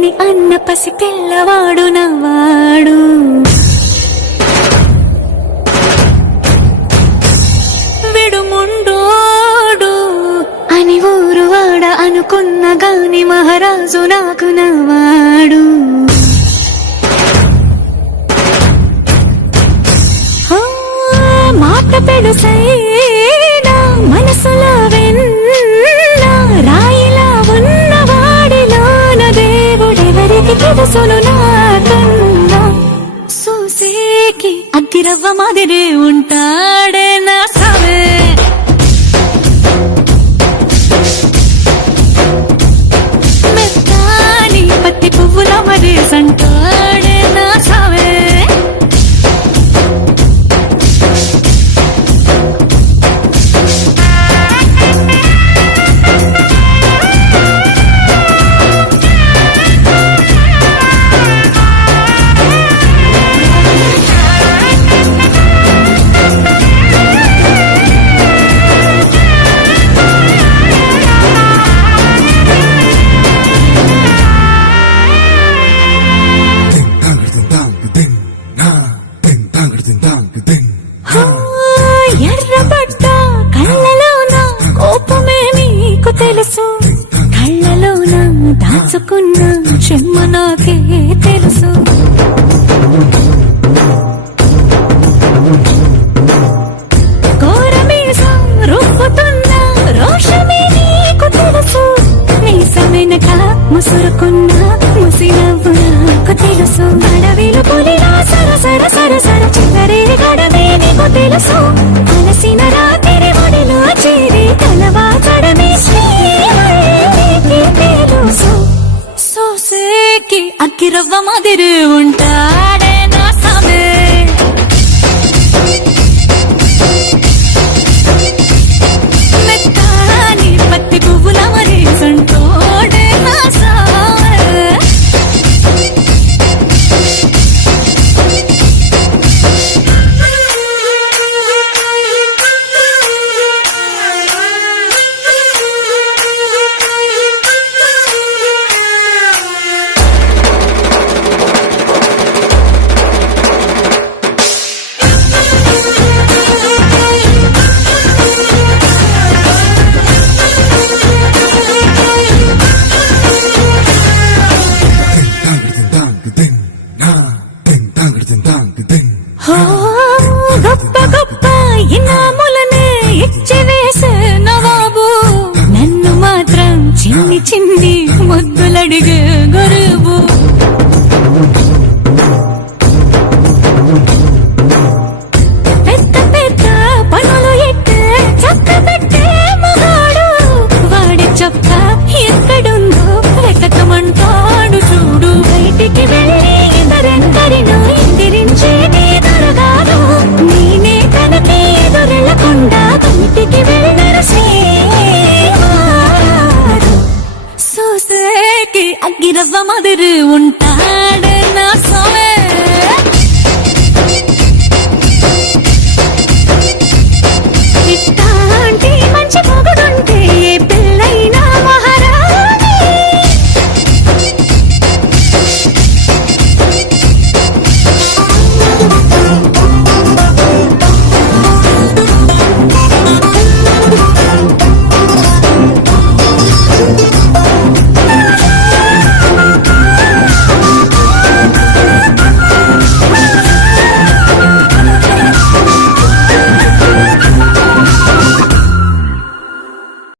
అన్ని అన్న పసి పిల్లవాడు నవ్వాడు. విడుముండోడు అని ఊరు వాడ అనుకున్న గాని మహారాజు నాకు నవ్వాడు. మాట పెడుసైనా మనసులో వెన్న రాయిలా ఉన్నవాడిలోన దేవుడెవరికి తెలుసును నాకన్నా. సూసేకి అగ్గిరవ్వ మాదిరి ఉంటాడే నా సావే. మెత్తాని పత్తి పువ్వుల మరి సంటాడే నా సావే. ఎర్రబడ్డ కళ్ళలోన కోపమే నీకు తెలుసు, కళ్ళలోన దాచుకున్న చెమ్మ నాకే తెలుసు. కోరమీసం రుప్పుతున్న రోషమే నీకు తెలుసు, మీసమెనక ముసురుకున్న ముసినవ్వు నాకు తెలుసు. అడవిలు పులిలా సరసర సరసర చివరే గడమే నీకు తెలుసు, అలసిన రాత్రి ఒడిలో చేరి కలవాచడమే శ్రీకి తెలుసు. సోసేకి అగ్గిరవ్వ మాదిరి ఉంటాడే నా సామే. మెత్తాని పత్తి పువ్వుల మరి సంటోడే నా సామే. గొప్ప గొప్ప ఇనాములనే ఇచ్చి వేసే నవాబు, నన్ను మాత్రం చిన్ని చిన్ని ముద్దులడిగే గురువు. పెద్ద పెద్ద పనులు ఎట్టే చక్క పెట్టే మగాడు, వాడి చొక్క ఎక్కడుందో వెతకమంటాడు చూడు. బయటికి వెళ్ళి ఇద్దరెందరినో ఎదిరించేది దొరగారు, నేనే తనకి ఎదురెళ్ళకుండా బయటికి వెళ్ళరు శ్రీవారు. సోసేకి అగ్గిరవ్వ మాదిరి